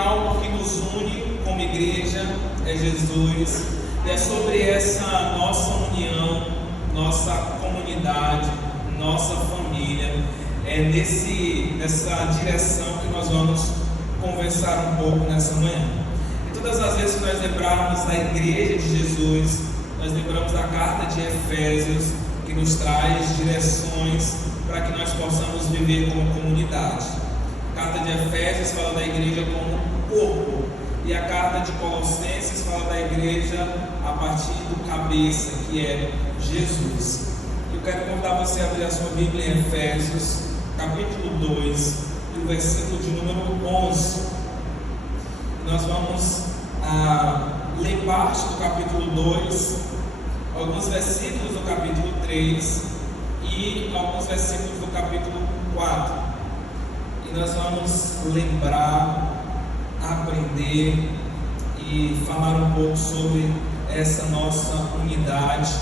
algo que nos une como igreja, é Jesus, e é sobre essa nossa união, nossa comunidade, nossa família. É nessa direção que nós vamos conversar um pouco nessa manhã. E todas as vezes que nós lembrarmos da igreja de Jesus, nós lembramos da carta de Efésios, que nos traz direções para que nós possamos viver como comunidade. A carta de Efésios fala da igreja como corpo, e a carta de Colossenses fala da igreja a partir do cabeça, que é Jesus. Eu quero convidar você a abrir a sua Bíblia em Efésios, capítulo 2, e o versículo de número 11. Nós vamos ler parte do capítulo 2, alguns versículos do capítulo 3 e alguns versículos do capítulo 4. E nós vamos lembrar, aprender e falar um pouco sobre essa nossa unidade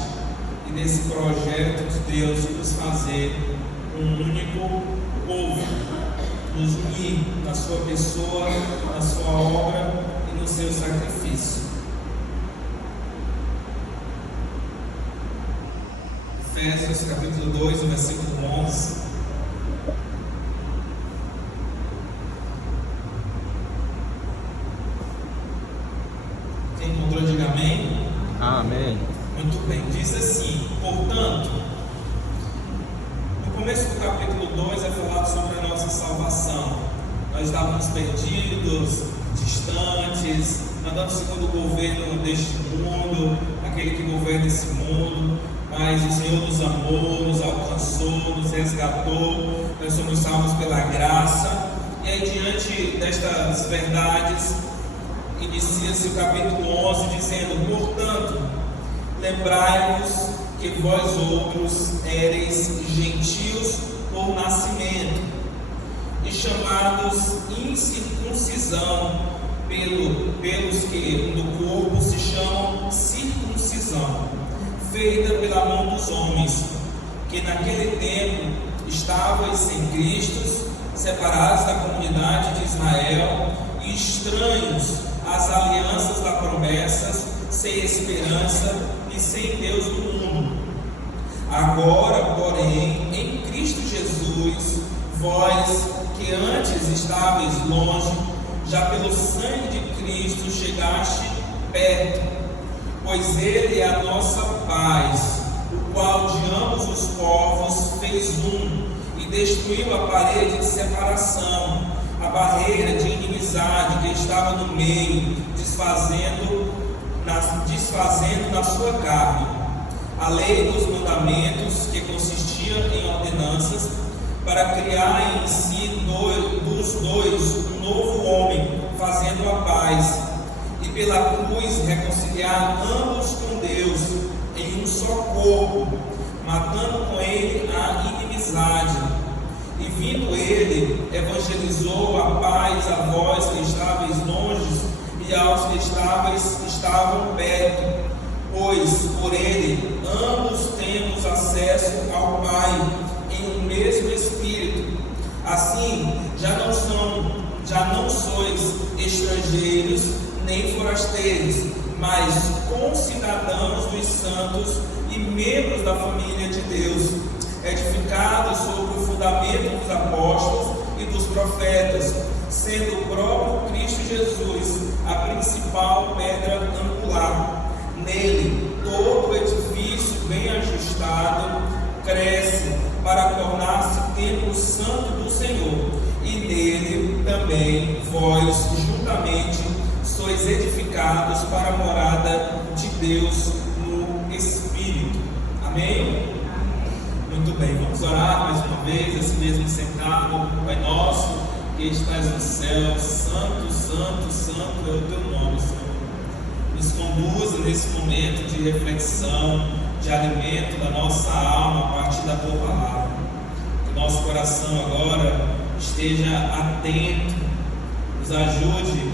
e desse projeto de Deus de nos fazer um único povo, nos unir na sua pessoa, na sua obra e no seu sacrifício. Efésios capítulo 2, versículo 11. Quem encontrou, diga amém. Amém. Muito bem, diz assim: portanto, no começo do capítulo 2 é falado sobre a nossa salvação. Nós estávamos perdidos, distantes, andando segundo o governo deste mundo, aquele que governa esse mundo, mas o Senhor nos amou, nos alcançou, nos resgatou, nós somos salvos pela graça. E aí, diante destas verdades, inicia-se o capítulo 11 dizendo: portanto, lembrai-vos que vós outros éreis gentios por nascimento e chamados incircuncisão pelos que no corpo se chamam circuncisão, feita pela mão dos homens, que naquele tempo estavais sem Cristo, separados da comunidade de Israel e estranhos às alianças das promessas, sem esperança e sem Deus no mundo. Agora, porém, em Cristo Jesus, vós que antes estáveis longe, já pelo sangue de Cristo chegaste perto, pois Ele é a nossa paz, o qual de ambos os povos fez um, e destruiu a parede de separação, a barreira de inimizade que estava no meio, desfazendo na sua carne a lei dos mandamentos, que consistia em ordenanças, para criar em si dos dois um novo homem, fazendo a paz, e pela cruz reconciliar ambos com Deus em um só corpo, matando com ele a inimizade. E vindo ele, evangelizou a paz a vós que estáveis longe e aos que estavam perto, pois por ele ambos temos acesso ao Pai em um mesmo Espírito. Assim, já não sois estrangeiros nem forasteiros, mas concidadãos dos santos e membros da família de Deus, edificados sobre o fundamento dos apóstolos e dos profetas, sendo o próprio Cristo Jesus a principal pedra angular. Nele, todo o edifício bem ajustado cresce para tornar-se templo santo do Senhor, e nele também vós juntamente sois edificados para a morada de Deus no Espírito. Amém? Muito bem, vamos orar mais uma vez, assim mesmo sentado. Pai nosso, que estás no céu, santo, santo, santo é o teu nome, Senhor. Nos conduza nesse momento de reflexão, de alimento da nossa alma a partir da tua palavra. Que nosso coração agora esteja atento, nos ajude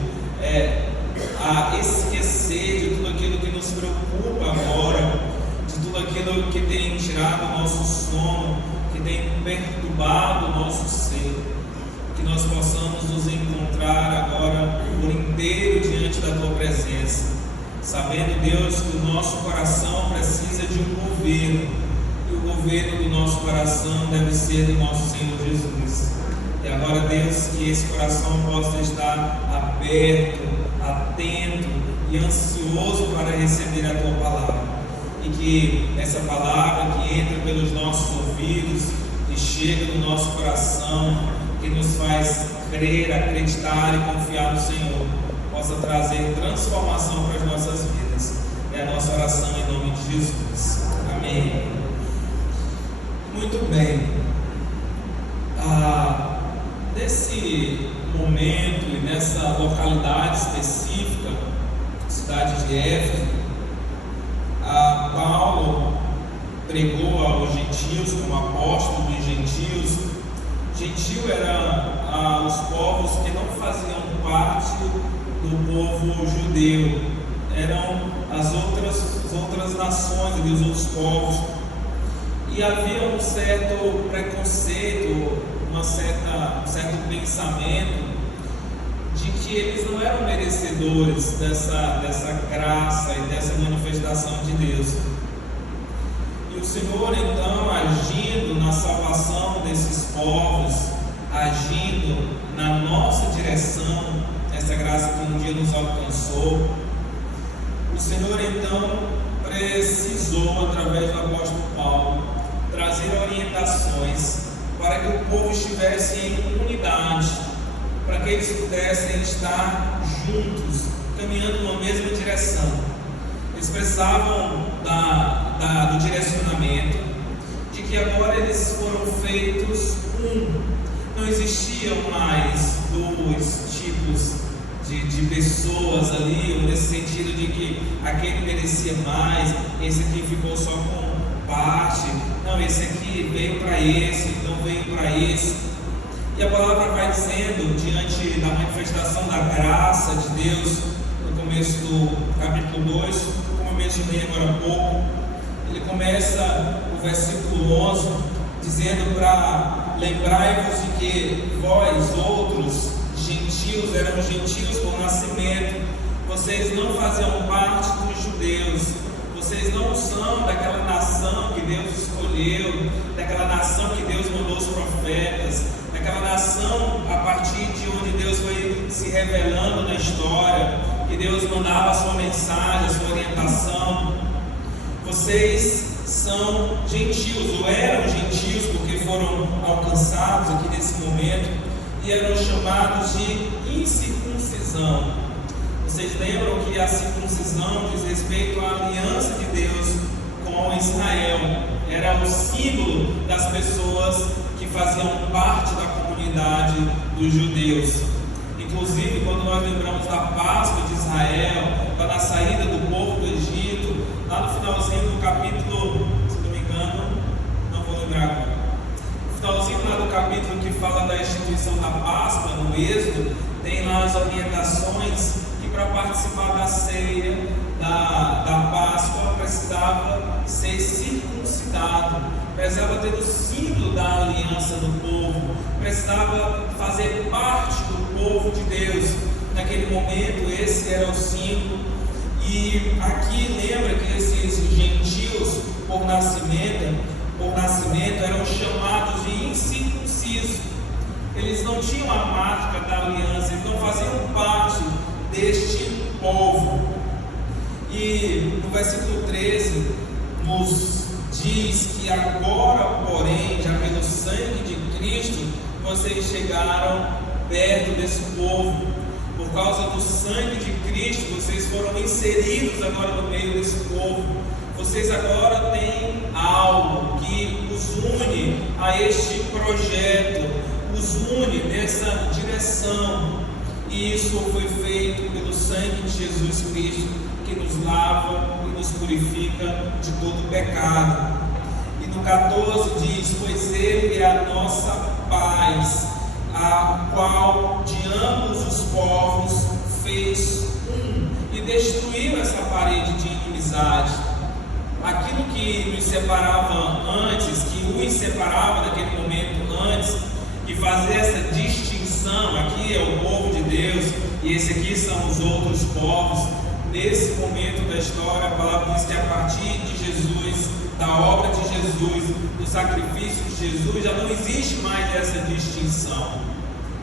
a esquecer de tudo aquilo que nos preocupa agora, de tudo aquilo que tem tirado o nosso sono, que tem perturbado o nosso ser. Que nós possamos nos encontrar agora sabendo, Deus, que o nosso coração precisa de um governo, e o governo do nosso coração deve ser do nosso Senhor Jesus. E agora, Deus, que esse coração possa estar aberto, atento e ansioso para receber a Tua palavra, e que essa palavra que entra pelos nossos ouvidos, que chega no nosso coração, que nos faz crer, acreditar e confiar no Senhor, possa trazer transformação para as nossas vidas. É a nossa oração em nome de Jesus. Amém. Muito bem. Nesse momento e nessa localidade específica, cidade de Éfeso, Paulo pregou aos gentios como apóstolo dos gentios. Gentil eram os povos que não faziam parte do povo judeu, eram as outras nações, os outros povos, e havia um certo preconceito, um certo pensamento de que eles não eram merecedores dessa graça e dessa manifestação de Deus. E o Senhor, então, agindo na salvação desses povos, agindo na nossa direção, essa graça que um dia nos alcançou, o Senhor, então, precisou, através do apóstolo Paulo, trazer orientações para que o povo estivesse em unidade, para que eles pudessem estar juntos, caminhando numa mesma direção. Eles precisavam do direcionamento, de que agora eles foram feitos um. Não existiam mais dois tipos de pessoas ali, ou nesse sentido de que aquele merecia mais, esse aqui ficou só com parte, não, esse aqui veio para esse, então veio para esse. E a palavra vai dizendo, diante da manifestação da graça de Deus, no começo do capítulo 2, como eu mencionei agora há pouco, ele começa o versículo 11, dizendo para lembrai-vos de que vós outros gentios, eram gentios por nascimento, vocês não faziam parte dos judeus, vocês não são daquela nação que Deus escolheu, daquela nação que Deus mandou os profetas, daquela nação a partir de onde Deus foi se revelando na história, que Deus mandava a sua mensagem, a sua orientação. Vocês são gentios, ou eram gentios, porque foram alcançados aqui nesse momento, e eram chamados de incircuncisão. Vocês lembram que a circuncisão diz respeito à aliança de Deus com Israel, era o símbolo das pessoas que faziam parte da comunidade dos judeus. Inclusive, quando nós lembramos da Páscoa de Israel, da saída do povo do Egito, lá no finalzinho do capítulo, se não me engano, não vou lembrar agora, no finalzinho lá do capítulo que fala da instituição da Páscoa, no Êxodo, tem lá as orientações que para participar da ceia, da Páscoa, precisava ser circuncidado, precisava ter o símbolo da aliança do povo, precisava fazer parte do povo de Deus. Naquele momento, esse era o símbolo. E aqui lembra que esses gentios, por nascimento, eram chamados de incircuncisos. Eles não tinham a marca da aliança, eles não faziam parte deste povo. E no versículo 13 nos diz que agora, porém, já pelo sangue de Cristo, vocês chegaram perto desse povo. Por causa do sangue de Cristo, vocês foram inseridos agora no meio desse povo. Vocês agora têm algo que os une a este projeto, os une nessa direção. E isso foi feito pelo sangue de Jesus Cristo, que nos lava e nos purifica de todo pecado. E no 14 diz: pois Ele é a nossa paz, a qual de ambos os povos fez um, e destruiu essa parede de inimizade. Aquilo que nos separava antes, que os separava daquele momento antes, e fazer essa distinção, aqui é o povo de Deus, e esse aqui são os outros povos. nesse momento da história, a palavra diz que a partir de Jesus, da obra de Jesus, do sacrifício de Jesus, já não existe mais essa distinção.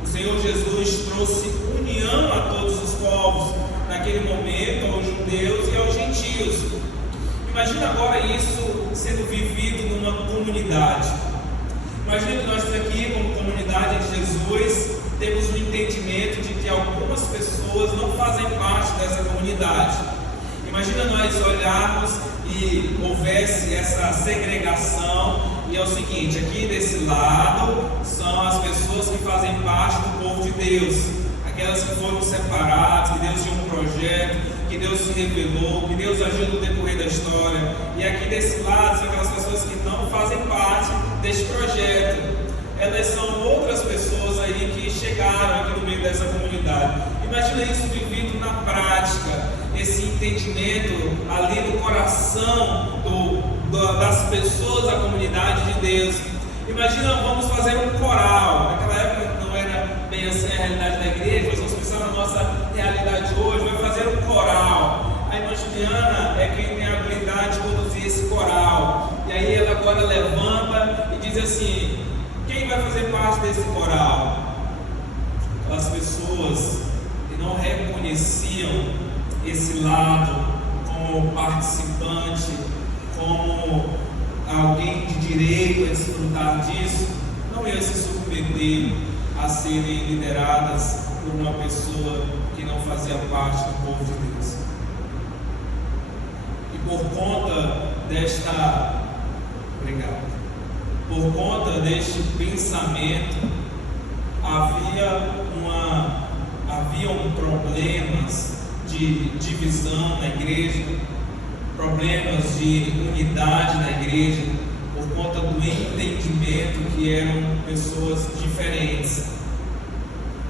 O Senhor Jesus trouxe união a todos os povos, naquele momento aos judeus e aos gentios. Imagina agora isso sendo vivido numa comunidade. Imagina que nós aqui, como comunidade de Jesus, temos um entendimento de que algumas pessoas não fazem parte dessa comunidade. Imagina nós olharmos e houvesse essa segregação, e é o seguinte: aqui desse lado são as pessoas que fazem parte do povo de Deus, aquelas que foram separadas, que Deus tinha um projeto, que Deus se revelou, que Deus agiu no decorrer da história. E aqui desse lado são aquelas pessoas que não fazem parte deste projeto. Elas são outras pessoas aí que chegaram aqui no meio dessa comunidade. Imagina isso vivido na prática, esse entendimento ali no coração das pessoas da comunidade de Deus. Imagina, vamos fazer um coral. Naquela época não era bem assim a realidade da igreja, mas vamos pensar na nossa realidade hoje. Vai fazer um coral. A irmã Juliana é quem tem a habilidade de conduzir esse coral. E aí ela agora levanta e diz assim: quem vai fazer parte desse coral? Aquelas pessoas que não reconheciam esse lado como participante, como alguém de direito a desfrutar disso, não iam se submeter a serem lideradas por uma pessoa que não fazia parte do povo de Deus. E por conta deste pensamento, haviam problemas de divisão na igreja, problemas de unidade na igreja, por conta do entendimento que eram pessoas diferentes,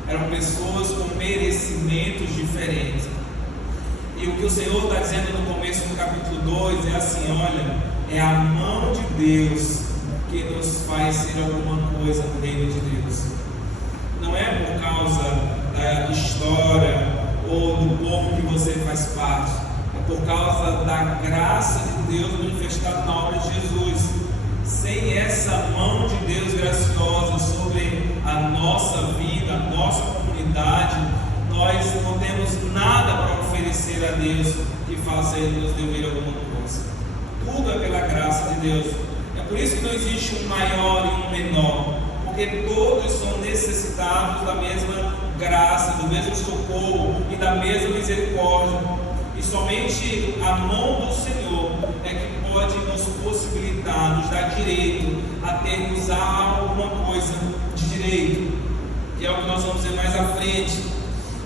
eram pessoas com merecimentos diferentes. E o que o Senhor está dizendo no começo do capítulo 2 é assim: olha, é a mão de Deus que nos faz ser alguma coisa no reino de Deus. Não é por causa da história ou do povo que você faz parte, é por causa da graça de Deus manifestada na obra de Jesus. Sem essa mão de Deus graciosa sobre a nossa vida, a nossa comunidade, nós não temos nada para oferecer a Deus que faça Ele nos dever alguma coisa. Tudo é pela graça de Deus. É por isso que não existe um maior e um menor, porque todos são necessitados da mesma graça, do mesmo socorro e da mesma misericórdia. E somente a mão do Senhor é que pode nos possibilitar, nos dar direito a termos alguma coisa de direito, que é o que nós vamos ver mais à frente.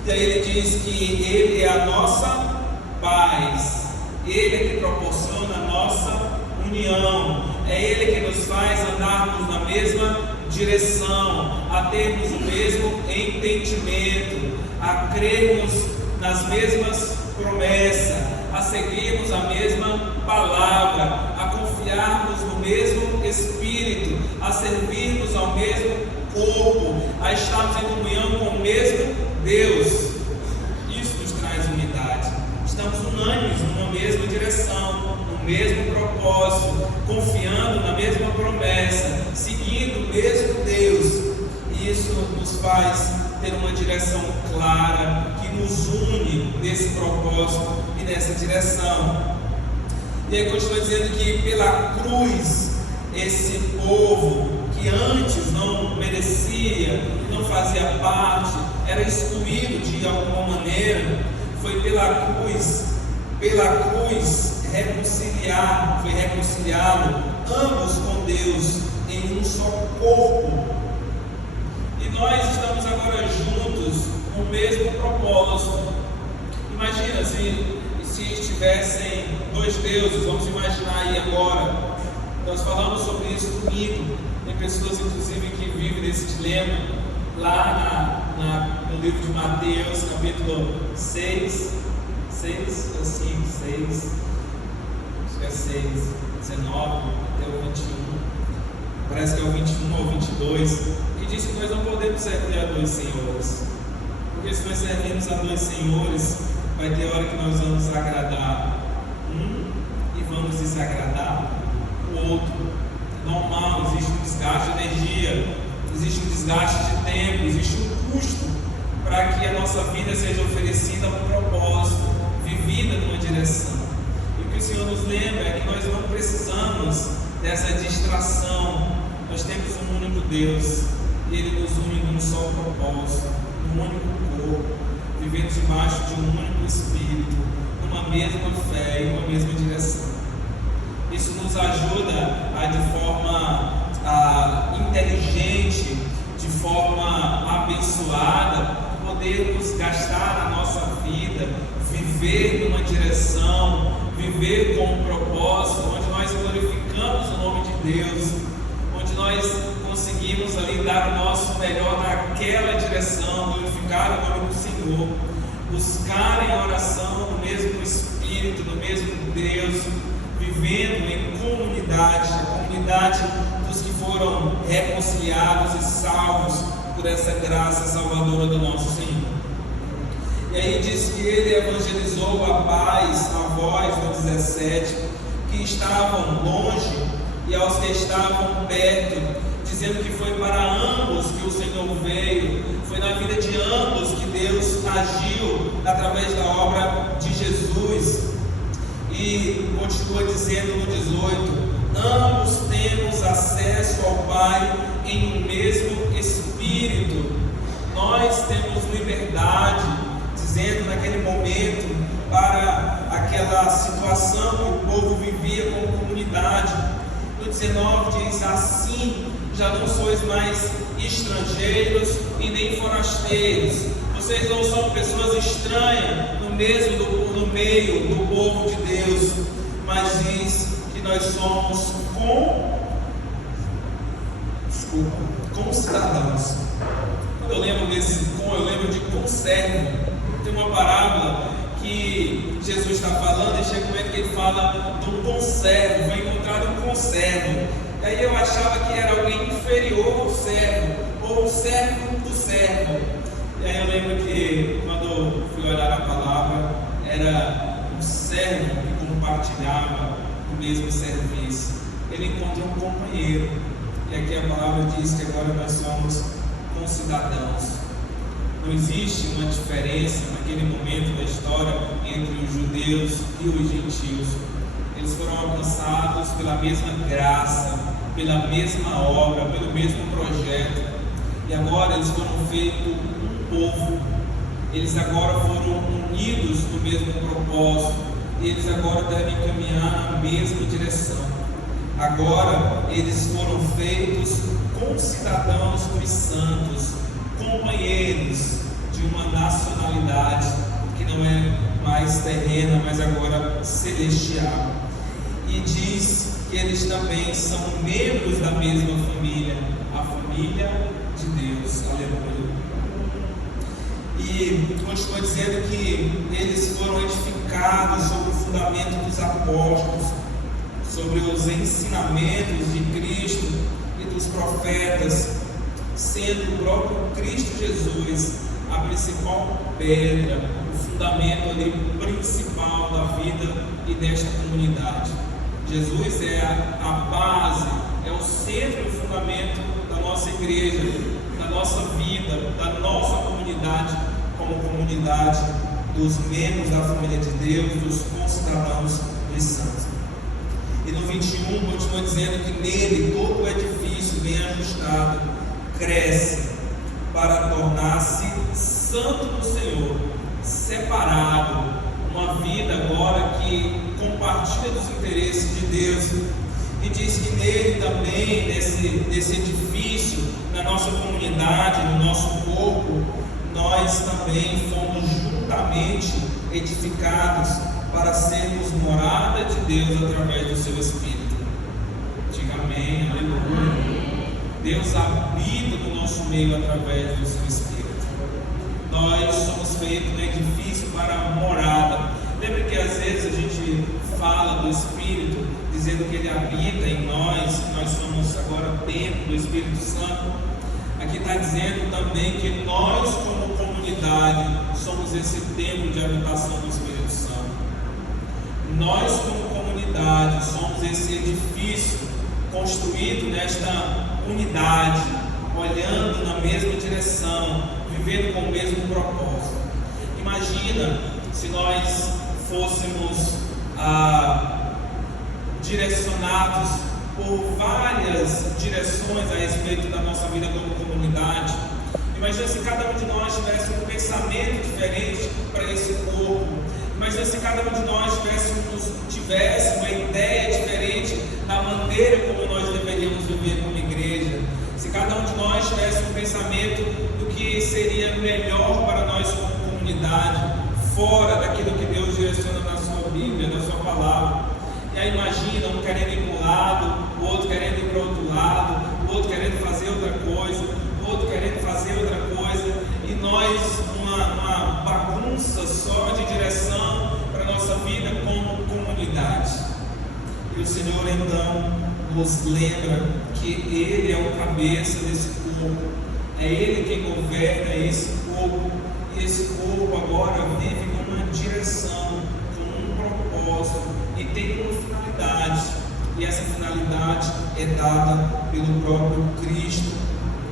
E aí ele diz que Ele é a nossa paz, Ele é que proporciona a nossa união, é Ele que nos faz andarmos na mesma direção, a termos o mesmo entendimento, a crermos nas mesmas promessas, a seguirmos a mesma palavra, a confiarmos no mesmo Espírito, a servirmos ao mesmo corpo, a estarmos em comunhão com o mesmo Deus. Isso nos traz unidade. Estamos unânimes numa mesma direção, no mesmo propósito, confiando na mesma promessa, seguindo o mesmo Deus. E isso nos faz ter uma direção clara, que nos une nesse propósito e nessa direção. E aí continua dizendo que pela cruz, esse povo que antes não merecia, não fazia parte, era excluído de alguma maneira, foi pela cruz foi reconciliado ambos com Deus em um só corpo. E nós estamos agora juntos com o mesmo propósito. Imagina se estivessem dois deuses, vamos imaginar aí agora. Nós falamos sobre isso domingo. Tem pessoas inclusive que vivem nesse dilema lá no livro de Mateus, capítulo 6, ou 5, 6, acho que é 6, 19 até o 21, parece que é o 21 ou 22, que diz que nós não podemos servir a dois senhores, porque se nós servirmos a dois senhores, Vai ter hora que nós vamos agradar um e vamos desagradar o outro. É normal, existe um desgaste de energia, existe um desgaste de tempo, existe um custo para que a nossa vida seja oferecida a um propósito, vivida numa direção. E o que o Senhor nos lembra é que nós não precisamos dessa distração. Nós temos um único Deus e Ele nos une num só propósito, num único corpo, vivendo debaixo de um único Espírito, numa mesma fé e uma mesma direção. Isso nos ajuda a, de forma inteligente, de forma abençoada, podermos gastar a nossa vida, viver numa direção, viver com um propósito, onde nós glorificamos o nome de Deus, onde nós conseguimos ali dar o nosso melhor naquela direção, glorificar o nome do Senhor, buscar em oração no mesmo Espírito, no mesmo Deus, vivendo em comunidade, a comunidade dos que foram reconciliados e salvos por essa graça salvadora do nosso Senhor. E aí diz que ele evangelizou a paz, a voz no 17, que estavam longe e aos que estavam perto, dizendo que foi para ambos que o Senhor veio, foi na vida de ambos que Deus agiu através da obra de Jesus. E continua dizendo no 18: ambos temos acesso ao Pai em um mesmo Espírito. Nós temos liberdade, dizendo naquele momento, para aquela situação que o povo vivia como comunidade. No 19 diz: assim já não sois mais estrangeiros e nem forasteiros. Vocês não são pessoas estranhas no meio do povo de Deus, mas diz que nós somos cidadãos. Quando eu lembro desse eu lembro de conservo. Tem uma parábola que Jesus está falando, e chega um momento que ele fala do conservo, vai encontrar um conservo. E aí eu achava que era alguém inferior ao servo, ou o servo do servo. E aí eu lembro que quando fui olhar a palavra, era um servo que compartilhava o mesmo serviço. Ele encontra um companheiro. E aqui a palavra diz que agora nós somos concidadãos. Não existe uma diferença naquele momento da história entre os judeus e os gentios. Eles foram alcançados pela mesma graça, pela mesma obra, pelo mesmo projeto. E agora eles foram feitos um povo. Eles agora foram unidos no mesmo propósito. Eles agora devem caminhar na mesma direção. Agora eles foram feitos concidadãos dos santos, companheiros de uma nacionalidade que não é mais terrena, mas agora celestial. E diz que eles também são membros da mesma família, a família de Deus. Aleluia. E continua dizendo que eles foram edificados sobre o fundamento dos apóstolos, sobre os ensinamentos de Cristo e dos profetas, sendo o próprio Cristo Jesus a principal pedra, o fundamento ali principal da vida e desta comunidade. Jesus é a base, é o centro e o fundamento da nossa igreja, da nossa vida, da nossa comunidade, como comunidade dos membros da família de Deus, dos concidadãos dos santos. E no 21 continua dizendo que nele todo o edifício bem ajustado cresce para tornar-se santo no Senhor, separado, uma vida agora que compartilha dos interesses de Deus. E diz que nele também, nesse edifício, na nossa comunidade, no nosso corpo, nós também fomos juntamente edificados para sermos morada de Deus através do seu Espírito. Diga amém, aleluia. Deus habita no nosso meio através do seu Espírito. Nós somos feitos um edifício para a morada. Lembra que às vezes a gente fala do Espírito, dizendo que ele habita em nós, nós somos agora templo do Espírito Santo. Aqui está dizendo também que nós, como comunidade, comunidade, somos esse templo de habitação do Espírito Santo. Nós, como comunidade, somos esse edifício construído nesta unidade, olhando na mesma direção, vivendo com o mesmo propósito. Imagina se nós fôssemos direcionados por várias direções a respeito da nossa vida como comunidade. Imagina se cada um de nós tivesse um pensamento diferente para esse corpo. Imagina se cada um de nós tivesse uma ideia diferente da maneira como nós deveríamos viver como igreja. Se cada um de nós tivesse um pensamento do que seria melhor para nós como comunidade, fora daquilo que Deus direciona na sua Bíblia, na sua palavra. E aí imagina um querendo ir para um lado, o outro querendo ir para o outro lado, o outro querendo fazer outra coisa, o outro querendo fazer outra coisa, e nós uma bagunça só de direção para a nossa vida como comunidade. E o Senhor então nos lembra que Ele é o cabeça desse corpo, é Ele quem governa esse corpo, e esse corpo agora vive com uma direção, com um propósito, e tem uma finalidade, e essa finalidade é dada pelo próprio Cristo,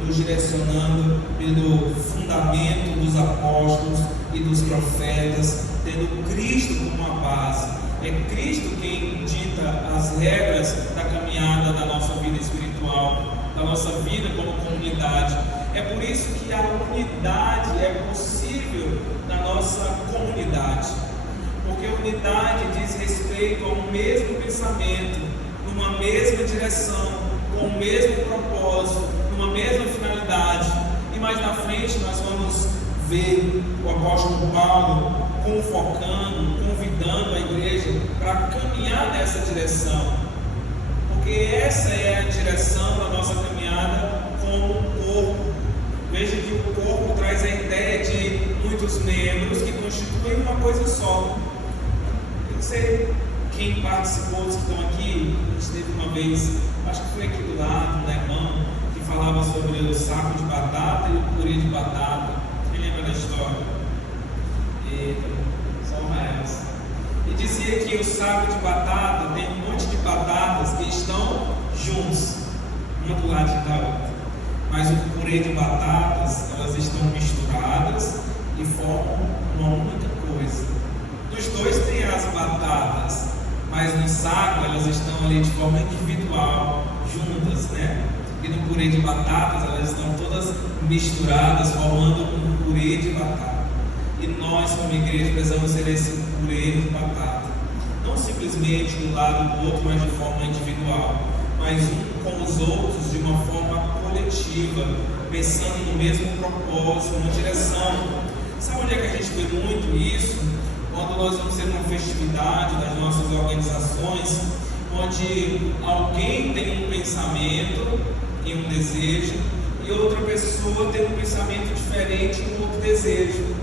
nos direcionando pelo fundamento dos apóstolos e dos profetas, tendo Cristo como uma base. É Cristo quem dita as regras da caminhada da nossa vida espiritual, da nossa vida como comunidade. É por isso que a unidade é possível na nossa comunidade, porque a unidade diz respeito ao mesmo pensamento, numa mesma direção, com o mesmo propósito, numa mesma finalidade. E mais na frente nós vamos ver o apóstolo Paulo convidando a igreja para caminhar nessa direção, porque essa é a direção da nossa caminhada como corpo. Veja que o corpo traz a ideia de muitos membros que constituem uma coisa só. Eu não sei quem participou, dos que estão aqui. A gente teve uma vez, acho que foi aqui do lado, né, irmão, que falava sobre o saco de batata e o purê de batata. Quem lembra da história? Só uma essa. E dizia que o saco de batata tem um monte de batatas que estão juntos, uma do lado da outra. Mas o purê de batatas, elas estão misturadas e formam uma única coisa. Nos dois tem as batatas, mas no saco elas estão ali de forma individual, juntas, né? E no purê de batatas elas estão todas misturadas, formando um purê de batata. E nós, como igreja, precisamos ser esse purê de batata. Não simplesmente de um lado do outro, mas de forma individual, mas um com os outros de uma forma coletiva, pensando no mesmo propósito, numa direção. Sabe onde é que a gente vê muito isso? Quando nós vamos ter uma festividade das nossas organizações, onde alguém tem um pensamento e um desejo, e outra pessoa tem um pensamento diferente e um outro desejo.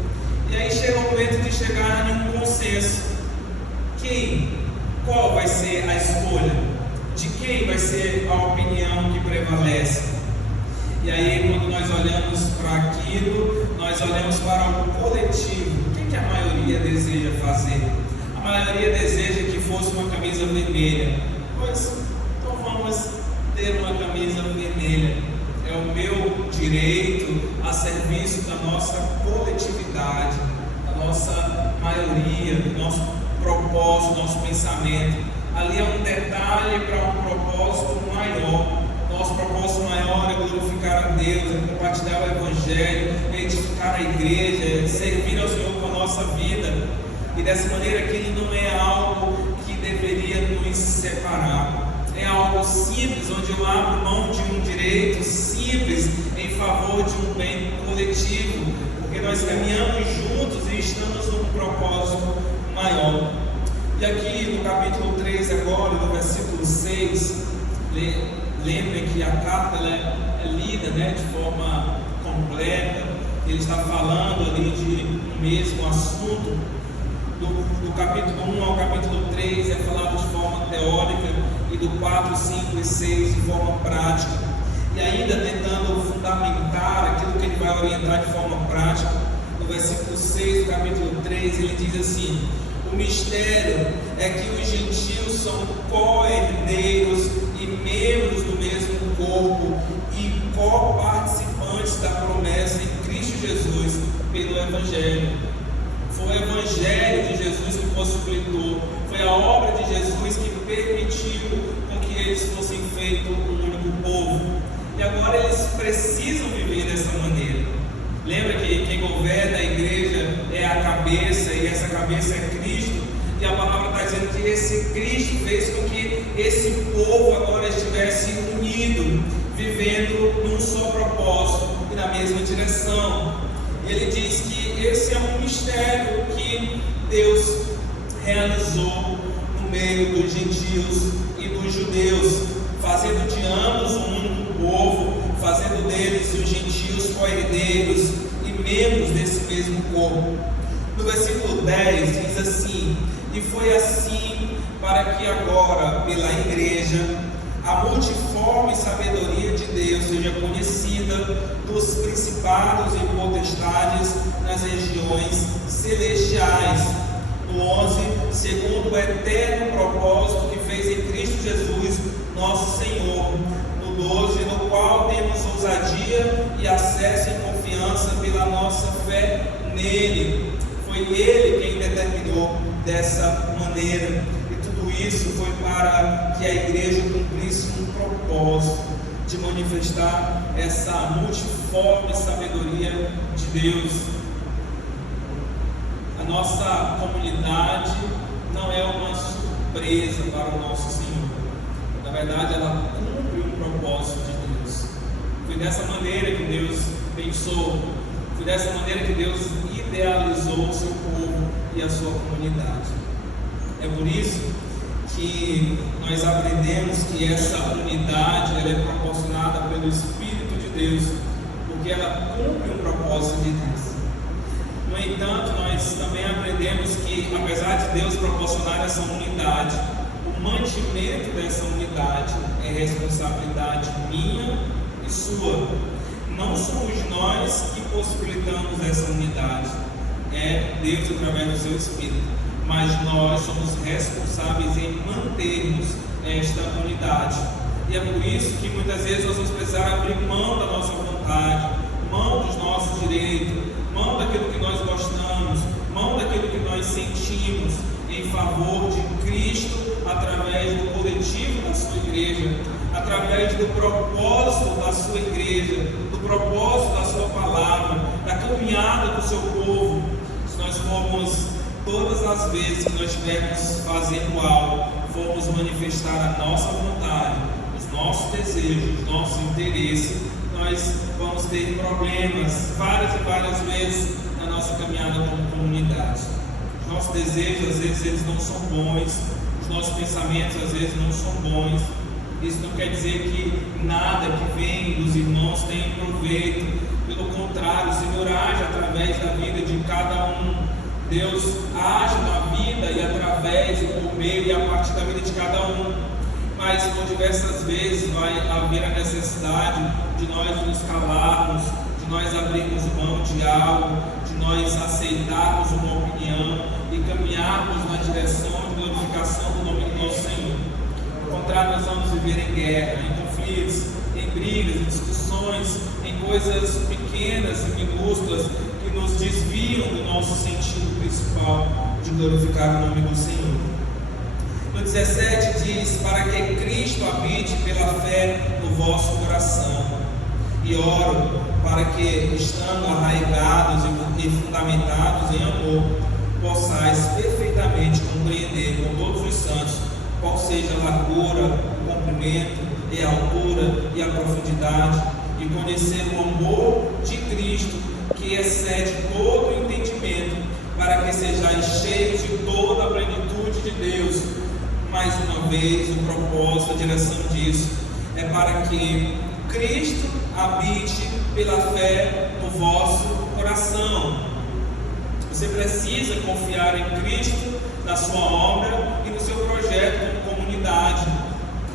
E aí chega o momento de chegar em um consenso. Qual vai ser a escolha? De quem vai ser a opinião que prevalece? E aí, quando nós olhamos para aquilo, nós olhamos para o coletivo. O que a maioria deseja fazer? A maioria deseja que fosse uma camisa vermelha. Pois, então vamos ter uma camisa vermelha. É o meu direito a serviço da nossa coletividade, da nossa maioria, do nosso propósito, nosso pensamento. Ali é um detalhe para um propósito maior. Nosso propósito maior é glorificar a Deus, é compartilhar o Evangelho, é edificar a igreja, é servir ao Senhor com a nossa vida. E dessa maneira aquilo não é algo que deveria nos separar. É algo simples, onde eu abro mão de um direito simples em favor de um bem coletivo, porque nós caminhamos juntos e estamos num propósito maior. E aqui no capítulo 3 agora, no versículo 6, lembrem que a carta ela é lida, né, de forma completa. Ele está falando ali de um mesmo assunto. Do capítulo 1 ao capítulo 3 é falado de forma teórica, e do 4, 5 e 6 de forma prática. E ainda tentando fundamentar aquilo que ele vai orientar de forma prática. No versículo 6 do capítulo 3, ele diz assim: o mistério é que os gentios são co-herdeiros e membros do mesmo corpo e co-participantes da promessa em Cristo Jesus pelo Evangelho. Foi o Evangelho de Jesus que possibilitou, foi a obra de Jesus que permitiu com que eles fossem feitos um único povo. E agora eles precisam viver dessa maneira. Lembra que quem governa a igreja é a cabeça, e essa cabeça é Cristo, e a palavra está dizendo que esse Cristo fez com que esse povo agora estivesse unido, vivendo num só propósito e na mesma direção. E ele diz que esse é um mistério que Deus realizou no meio dos gentios e dos judeus, fazendo de ambos um único povo, fazendo deles os gentios co-herdeiros e membros desse mesmo corpo. No versículo 10 diz assim: e foi assim para que agora, pela igreja, a multiforme sabedoria de Deus seja conhecida dos principados e potestades nas regiões celestiais. No 11, segundo o eterno propósito que fez em Cristo Jesus, nosso Senhor. No 12, no qual temos ousadia e acesso em confiança pela nossa fé nele. Foi ele quem determinou dessa maneira. E tudo isso foi para que a igreja cumprisse um propósito de manifestar essa multiforme sabedoria de Deus. A nossa comunidade não é uma surpresa para o nosso Senhor. Na verdade, ela cumpre um propósito de Deus. Foi dessa maneira que Deus pensou, foi dessa maneira que Deus idealizou o seu povo e a sua comunidade. É por isso que nós aprendemos que essa unidade ela é proporcionada pelo Espírito de Deus, porque ela cumpre um propósito de Deus. No entanto, nós também aprendemos que, apesar de Deus proporcionar essa unidade, o mantimento dessa unidade é responsabilidade minha e sua. Não somos nós que possibilitamos essa unidade, é Deus através do seu Espírito, mas nós somos responsáveis em mantermos esta unidade. E é por isso que muitas vezes nós vamos precisar abrir mão da nossa vontade, mão dos nossos direitos, mão daquilo que nós gostamos, mão daquilo que nós sentimos em favor de Cristo, através do coletivo da sua igreja, através do propósito da sua igreja, do propósito da sua palavra, da caminhada do seu povo. Se nós formos, todas as vezes que nós estivermos fazendo algo, formos manifestar a nossa vontade, os nossos desejos, os nossos interesses, nós vamos ter problemas várias e várias vezes na nossa caminhada como comunidade. Os nossos desejos, às vezes, eles não são bons, os nossos pensamentos, às vezes, não são bons. Isso não quer dizer que nada que vem dos irmãos tem proveito. Pelo contrário, o Senhor age através da vida de cada um. Deus age na vida e através, e por meio e a partir da vida de cada um. Mas por diversas vezes vai haver a necessidade de nós nos calarmos, de nós abrirmos mão de algo, de nós aceitarmos uma opinião e caminharmos na direção de glorificação do nome do nosso Senhor. Ao contrário, nós vamos viver em guerra, em conflitos, em brigas, em discussões, em coisas pequenas e minúsculas que nos desviam do nosso sentido principal de glorificar o nome do Senhor. No 17 diz: para que Cristo habite pela fé no vosso coração, e oro para que, estando arraigados e fundamentados em amor, possais perfeitamente compreender com todos os santos qual seja a largura, o comprimento e a altura e a profundidade, e conhecer o amor de Cristo, que excede todo o entendimento, para que sejais cheios de toda a plenitude de Deus. Mais uma vez, o propósito, a direção disso é para que Cristo habite pela fé no vosso coração. Você precisa confiar em Cristo, na sua obra e no seu projeto como comunidade.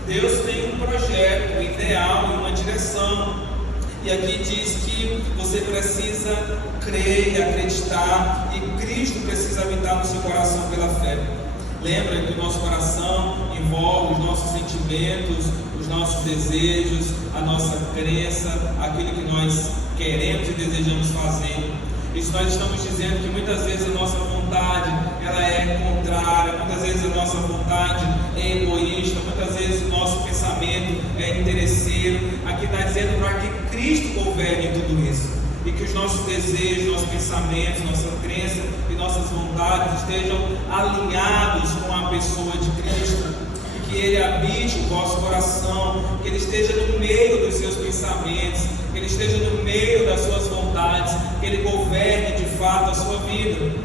Deus tem um projeto, um ideal e uma direção. E aqui diz que você precisa crer e acreditar, e Cristo precisa habitar no seu coração pela fé. Lembra que o nosso coração envolve os nossos sentimentos, os nossos desejos, a nossa crença, aquilo que nós queremos e desejamos fazer. Isso nós estamos dizendo que muitas vezes a nossa vontade ela é contrária, muitas vezes a nossa vontade é egoísta, muitas vezes o nosso pensamento é interesseiro. Aqui está dizendo para que Cristo governe tudo isso, e que os nossos desejos, nossos pensamentos, nossa crença e nossas vontades estejam alinhados com a pessoa de Cristo, e que Ele habite o vosso coração, que Ele esteja no meio dos seus pensamentos, que Ele esteja no meio das suas vontades, que Ele governe de fato a sua vida.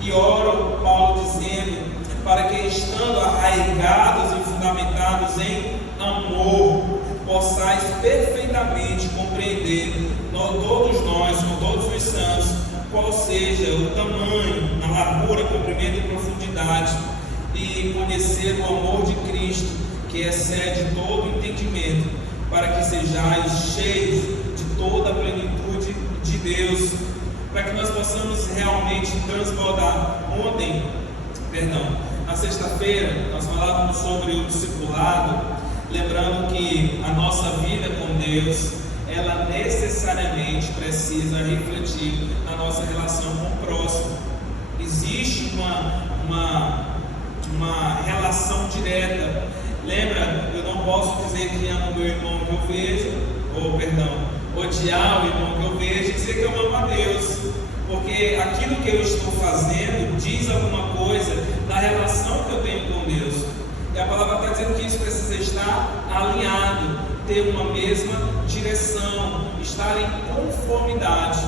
E ora Paulo dizendo, para que estando arraigados e fundamentados em amor, possais perfeitamente compreender, todos nós, com todos os santos, qual seja o tamanho, na largura, comprimento e profundidade, e conhecer o amor de Cristo, que excede todo entendimento, para que sejais cheios de toda a plenitude de Deus, para que nós possamos realmente transbordar. Na sexta-feira, nós falávamos sobre o discipulado, lembrando que a nossa vida com Deus, ela necessariamente precisa refletir na nossa relação com o próximo. Existe uma relação direta. Lembra, eu não posso dizer que amo meu irmão que eu vejo, odiar o irmão que eu vejo e dizer que eu amo a Deus, porque aquilo que eu estou fazendo diz alguma coisa da relação que eu tenho com Deus. E a palavra está dizendo que isso precisa estar alinhado, ter uma mesma direção, estar em conformidade.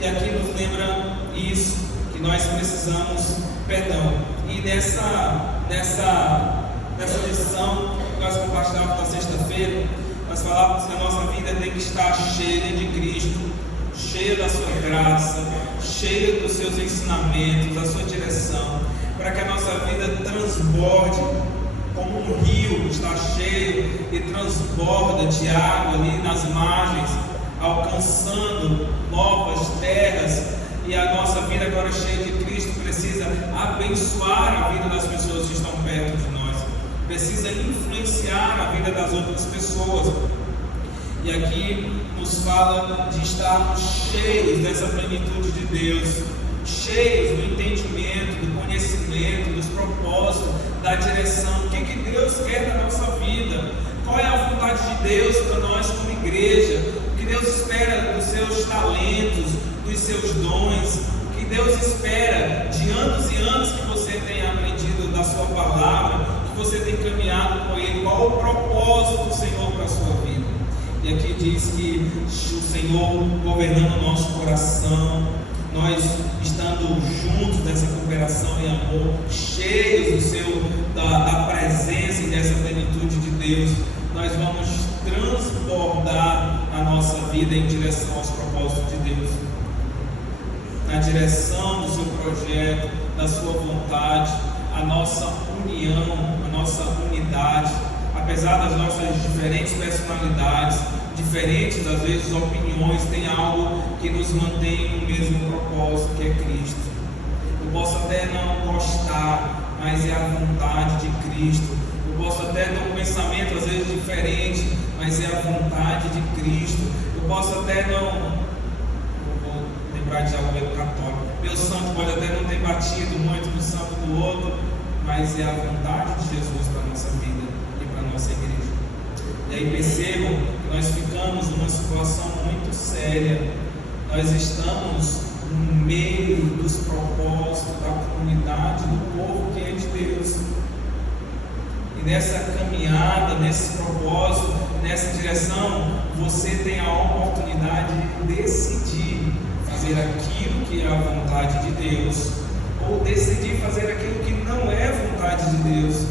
E aqui nos lembra isso, que nós precisamos perdão. E nessa lição que nós compartilhamos na sexta-feira, nós falávamos que a nossa vida tem que estar cheia de Cristo, cheia da sua graça, cheia dos seus ensinamentos, da sua direção, para que a nossa vida transborde como um rio, está cheio e transborda de água ali nas margens, alcançando novas terras. E a nossa vida agora cheia de Cristo precisa abençoar a vida das pessoas que estão perto de nós, precisa influenciar a vida das outras pessoas. E aqui nos fala de estarmos cheios dessa plenitude de Deus, cheios do entendimento, do conhecimento, dos propósitos, da direção. O que Deus quer da nossa vida? Qual é a vontade de Deus para nós como igreja? O que Deus espera dos seus talentos, dos seus dons? O que Deus espera de anos e anos que você tenha aprendido da sua palavra, que você tem caminhado com Ele? Qual o propósito do Senhor para a sua vida? E aqui diz que o Senhor governando o nosso coração, nós estando juntos dessa cooperação e amor, cheios da presença e dessa plenitude de Deus, nós vamos transbordar a nossa vida em direção aos propósitos de Deus, na direção do seu projeto, da sua vontade, a nossa união, a nossa unidade. Apesar das nossas diferentes personalidades, diferentes às vezes opiniões, tem algo que nos mantém no mesmo propósito, que é Cristo. Eu posso até não gostar, mas é a vontade de Cristo. Eu posso até ter um pensamento às vezes diferente, mas é a vontade de Cristo. Eu posso até não vou lembrar de algo meio católico, meu santo pode até não ter batido muito no santo do outro, mas é a vontade de Jesus para a nossa vida e para a nossa igreja. E aí percebam que nós ficamos numa situação muito séria. Nós estamos no meio dos propósitos da comunidade, do povo que é de Deus. E nessa caminhada, nesse propósito, nessa direção, você tem a oportunidade de decidir fazer aquilo que é a vontade de Deus, ou decidir fazer aquilo que não é vontade de Deus.